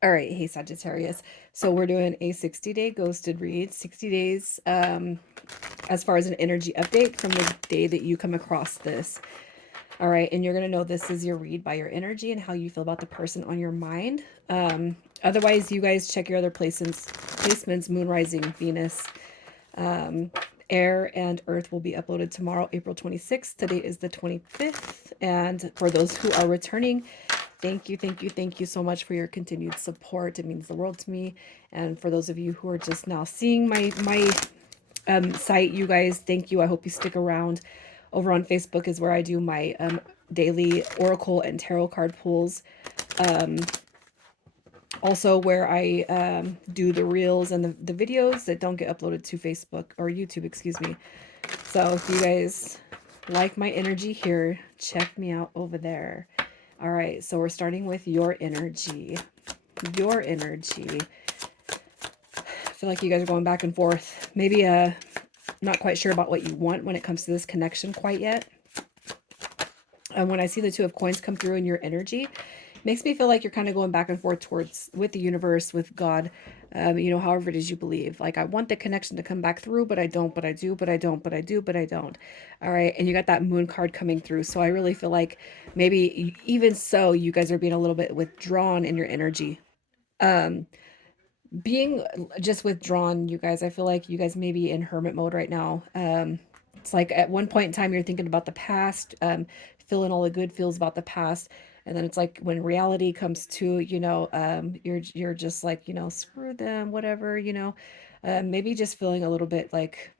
All right, hey Sagittarius. So we're doing a 60-day ghosted read, 60 days as far as an energy update from the day that you come across this. All right, and you're going to know this is your read by your energy and how you feel about the person on your mind. Otherwise, you guys check your other placements, Moon Rising, Venus, Air and Earth will be uploaded tomorrow, April 26th. Today is the 25th. And for those who are returning, thank you, thank you, thank you so much for your continued support. It means the world to me. And for those of you who are just now seeing my site, you guys, thank you. I hope you stick around. Over on Facebook is where I do my daily oracle and tarot card pulls. Also where I do the reels and the videos that don't get uploaded to Facebook or YouTube, excuse me. So if you guys like my energy here, check me out over there. All right, so we're starting with your energy. Your energy. I feel like you guys are going back and forth. Maybe not quite sure about what you want when it comes to this connection quite yet. And when I see the Two of Coins come through in your energy, it makes me feel like you're kind of going back and forth towards with the universe, with God, you know, however it is you believe. Like, I want the connection to come back through, but I don't, but I do, but I don't, but I do, but I don't. All right. And you got that moon card coming through. So I really feel like maybe even so, you guys are being a little bit withdrawn in your energy. Being just withdrawn, you guys, I feel like you guys may be in hermit mode right now. It's like at one point in time you're thinking about the past, feeling all the good feels about the past, and then it's like when reality comes to, you know, you're just like, you know, screw them, whatever, you know. Maybe just feeling a little bit like,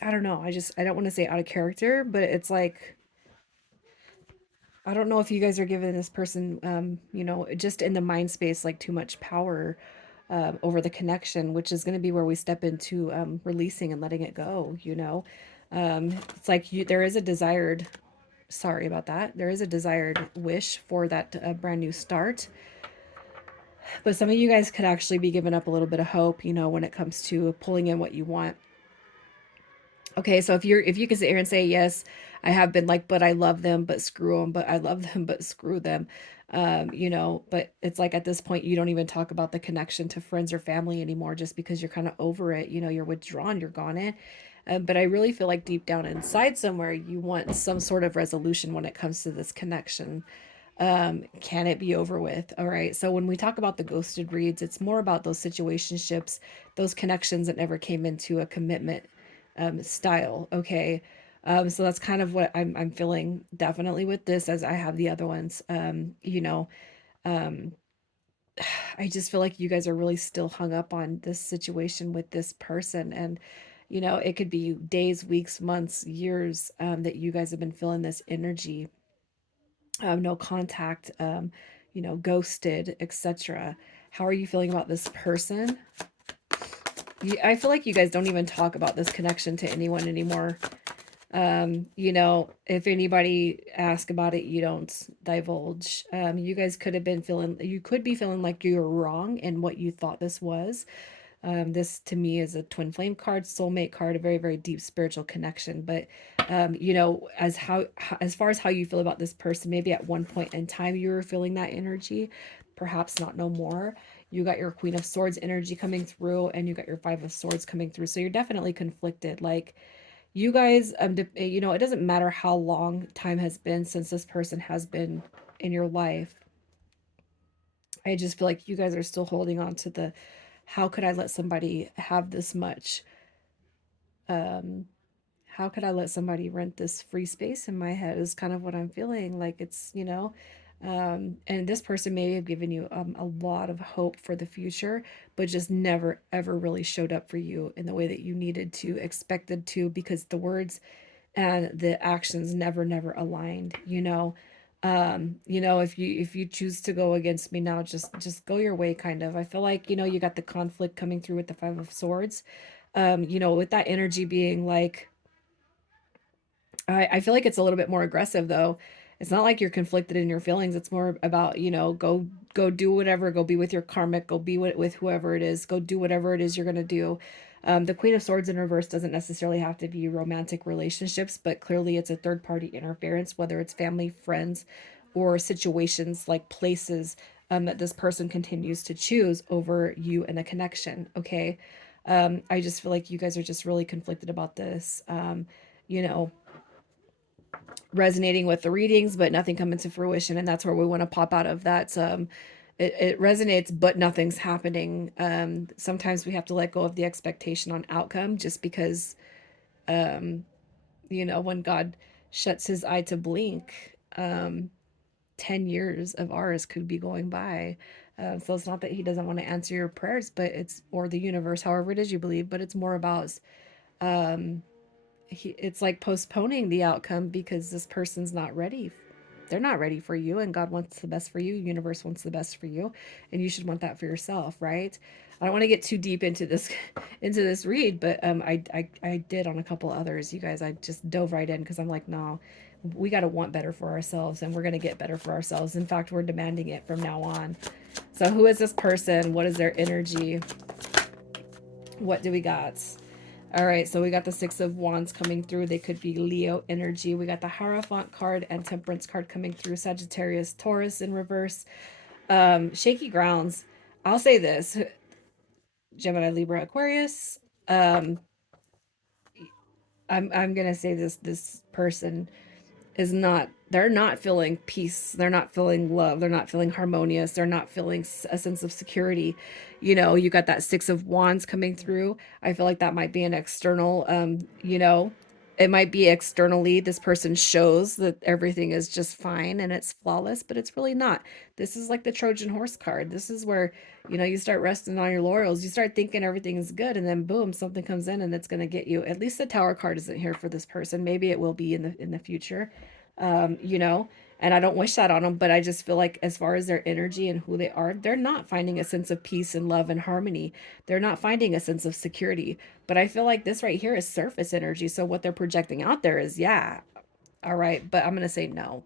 I don't know, I don't want to say out of character, but it's like, I don't know if you guys are giving this person, you know, just in the mind space, like too much power over the connection, which is going to be where we step into releasing and letting it go, you know. It's like there is a desired, sorry about that, there is a desired wish for that brand new start. But some of you guys could actually be giving up a little bit of hope, you know, when it comes to pulling in what you want. Okay, so if you can sit here and say, yes, I have been like, but I love them, but screw them, but I love them, but screw them. You know, but it's like at this point you don't even talk about the connection to friends or family anymore just because you're kind of over it. You know, you're withdrawn, you're gone in. But I really feel like deep down inside somewhere you want some sort of resolution when it comes to this connection. Can it be over with? All right. So when we talk about the ghosted reads, it's more about those situationships, those connections that never came into a commitment style. Okay. So that's kind of what I'm feeling definitely with this as I have the other ones. You know, um, I just feel like you guys are really still hung up on this situation with this person. And, you know, it could be days, weeks, months, years that you guys have been feeling this energy, no contact, you know, ghosted, etc. How are you feeling about this person? I feel like you guys don't even talk about this connection to anyone anymore. You know, if anybody asks about it, you don't divulge. You guys could have been feeling, you could be feeling like you were wrong in what you thought this was. This to me is a twin flame card, soulmate card, a very, very deep spiritual connection. But, you know, as far as how you feel about this person, maybe at one point in time you were feeling that energy, perhaps not no more. You got your Queen of Swords energy coming through, and you got your Five of Swords coming through. So you're definitely conflicted. Like, you guys, you know, it doesn't matter how long time has been since this person has been in your life. I just feel like you guys are still holding on to the, how could I let somebody have this much? Um, how could I let somebody rent this free space in my head is kind of what I'm feeling like. It's, you know, and this person may have given you a lot of hope for the future, but just never ever really showed up for you in the way that you needed to, expected to, because the words and the actions never aligned, you know. You know, if you choose to go against me now, just go your way, kind of. I feel like, you know, you got the conflict coming through with the Five of Swords. You know, with that energy being like, I feel like it's a little bit more aggressive though. It's not like you're conflicted in your feelings. It's more about, you know, go do whatever, go be with your karmic, go be with whoever it is, go do whatever it is you're gonna do. The Queen of Swords in reverse doesn't necessarily have to be romantic relationships, but clearly it's a third party interference, whether it's family, friends, or situations like places. that this person continues to choose over you and the connection. Okay. I just feel like you guys are just really conflicted about this. You know, resonating with the readings, but nothing coming to fruition. And that's where we want to pop out of that. It resonates, but nothing's happening. Sometimes we have to let go of the expectation on outcome just because, um, when God shuts his eye to blink, 10 years of ours could be going by. So it's not that he doesn't want to answer your prayers, but it's, or the universe, however it is you believe, but it's more about, um, it's like postponing the outcome because this person's not ready. They're not ready for you, and God wants the best for you. Universe wants the best for you, and you should want that for yourself, right? I don't want to get too deep into this into this read, but I did on a couple others. You guys, I just dove right in because I'm like, no, we got to want better for ourselves, and we're going to get better for ourselves. In fact, we're demanding it from now on. So, who is this person? What is their energy? What do we got? All right, so we got the Six of Wands coming through. They could be Leo energy. We got the Hierophant card and Temperance card coming through. Sagittarius, Taurus in reverse. Shaky grounds. I'll say this: Gemini, Libra, Aquarius. Um, I'm gonna say this person is not, they're not feeling peace, they're not feeling love, they're not feeling harmonious, they're not feeling a sense of security. You got that Six of Wands coming through. I feel like that might be an external, it might be externally this person shows that everything is just fine and it's flawless, but it's really not. This is like the Trojan horse card. This is where, you start resting on your laurels, you start thinking everything is good, and then boom, something comes in and it's going to get you. At least the Tower card isn't here for this person. Maybe it will be in the future. um, you know, and I don't wish that on them, but I just feel like as far as their energy and who they are, they're not finding a sense of peace and love and harmony. They're not finding a sense of security. But I feel like this right here is surface energy. So what they're projecting out there is, yeah, all right, but I'm going to say no.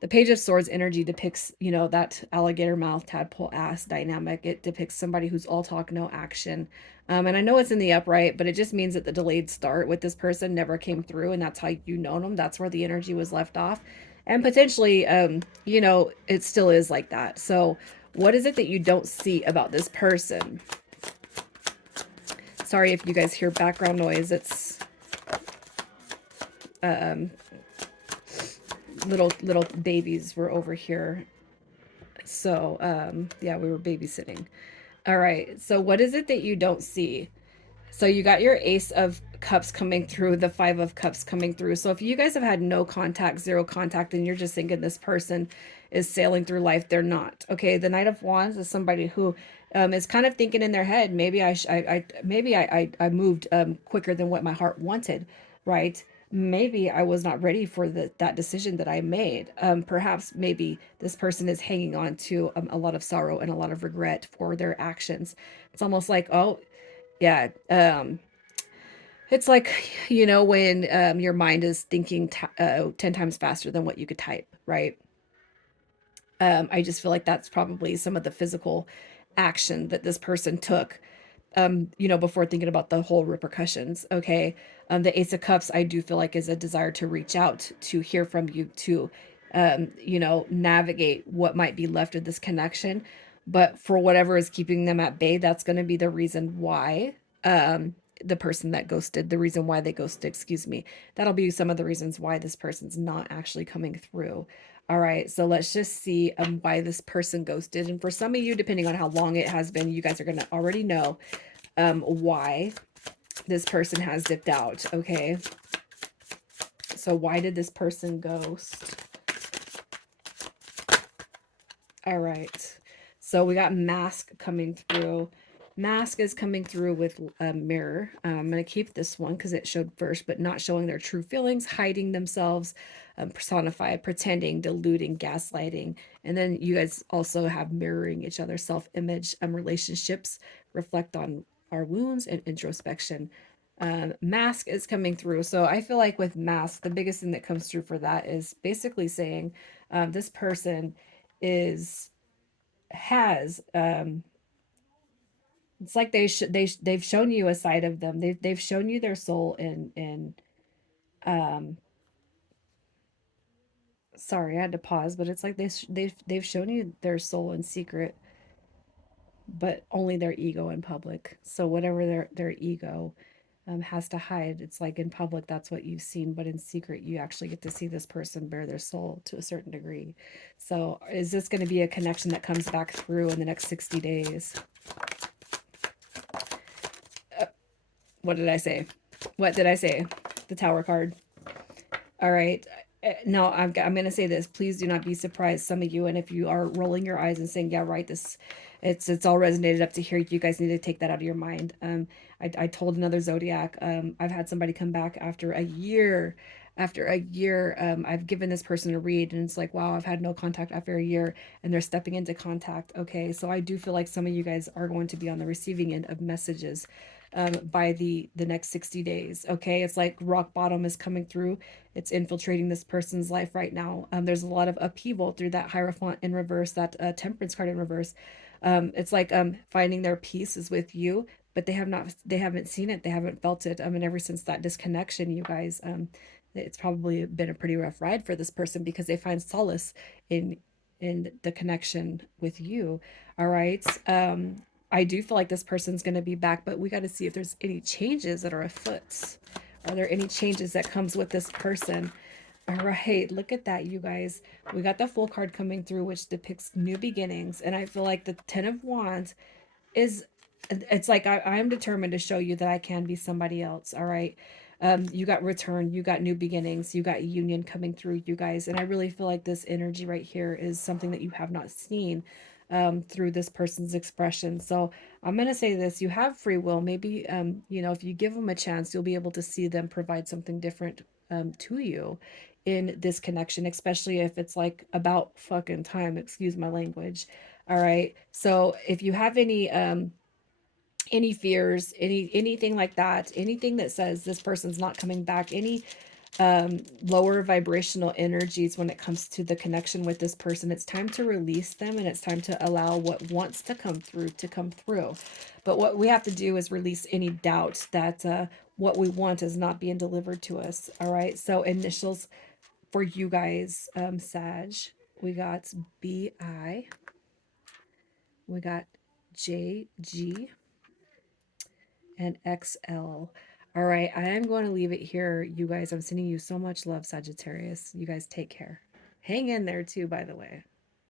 The Page of Swords energy depicts, that alligator mouth, tadpole ass dynamic. It depicts somebody who's all talk, no action. And I know it's in the upright, but it just means that the delayed start with this person never came through, and that's how you know them. That's where the energy was left off. And potentially, it still is like that. So, what is it that you don't see about this person? Sorry if you guys hear background noise. It's um, little babies were over here. So, yeah, we were babysitting. All right. So, what is it that you don't see? So, you got your Ace of Cups coming through, the Five of Cups coming through. So, if you guys have had no contact, zero contact, and you're just thinking this person is sailing through life, they're not. Okay. The Knight of Wands is somebody who is kind of thinking in their head, maybe I moved quicker than what my heart wanted, right? Maybe I was not ready for that decision that I made. Perhaps maybe this person is hanging on to a lot of sorrow and a lot of regret for their actions. It's almost like, oh, yeah, it's like, when your mind is thinking 10 times faster than what you could type, right? I just feel like that's probably some of the physical action that this person took, before thinking about the whole repercussions. Okay. The Ace of Cups, I do feel like is a desire to reach out, to hear from you, to, navigate what might be left of this connection. But for whatever is keeping them at bay, that's going to be the reason why, the person that ghosted, the reason why they ghosted, excuse me, that'll be some of the reasons why this person's not actually coming through. All right, so let's just see why this person ghosted. And for some of you, depending on how long it has been, you guys are going to already know why this person has dipped out. Okay, so why did this person ghost? All right, so we got Mask coming through. Mask is coming through with a mirror. I'm going to keep this one because it showed first, but not showing their true feelings, hiding themselves, personified, pretending, deluding, gaslighting. And then you guys also have mirroring each other, self-image, relationships reflect on our wounds and introspection. Mask is coming through. So I feel like with Mask, the biggest thing that comes through for that is basically saying this person is has it's like they've shown you a side of them. They've shown you their soul in um Sorry, I had to pause, but it's like they've shown you their soul in secret, but only their ego in public. So whatever their ego has to hide, it's like in public that's what you've seen, but in secret you actually get to see this person bare their soul to a certain degree. So is this going to be a connection that comes back through in the next 60 days? Uh, what did I say? What did I say? The Tower card. All right. No, I'm going to say this. Please do not be surprised, some of you. And if you are rolling your eyes and saying, "Yeah, right, this, it's all resonated up to here," you guys need to take that out of your mind. I told another zodiac. I've had somebody come back after a year. After a year, I've given this person a read, and it's like, wow, I've had no contact after a year, and they're stepping into contact. Okay, so I do feel like some of you guys are going to be on the receiving end of messages by the next 60 days. Okay, it's like rock bottom is coming through. It's infiltrating this person's life right now. There's a lot of upheaval through that Hierophant in reverse, that Temperance card in reverse. It's like finding their peace is with you, but they haven't seen it, they haven't felt it. And ever since that disconnection, you guys, it's probably been a pretty rough ride for this person because they find solace in the connection with you. All right. I do feel like this person's going to be back, but we got to see if there's any changes that are afoot. Are there any changes that comes with this person? All right, look at that, you guys. We got the Fool card coming through, which depicts new beginnings. And I feel like the Ten of Wands is, it's like I'm determined to show you that I can be somebody else. All right. You got return, you got new beginnings, you got union coming through, you guys. And I really feel like this energy right here is something that you have not seen through this person's expression. So I'm going to say this: you have free will. Maybe, if you give them a chance, you'll be able to see them provide something different to you in this connection, especially if it's like about fucking time, excuse my language. All right. So if you have any fears, anything like that, anything that says this person's not coming back, any lower vibrational energies when it comes to the connection with this person, it's time to release them, and it's time to allow what wants to come through. But what we have to do is release any doubt that what we want is not being delivered to us. All right. So initials for you guys, Sag, we got BI, we got JG, and XL. All right, I am going to leave it here, you guys. I'm sending you so much love, Sagittarius. You guys take care. Hang in there, too, by the way.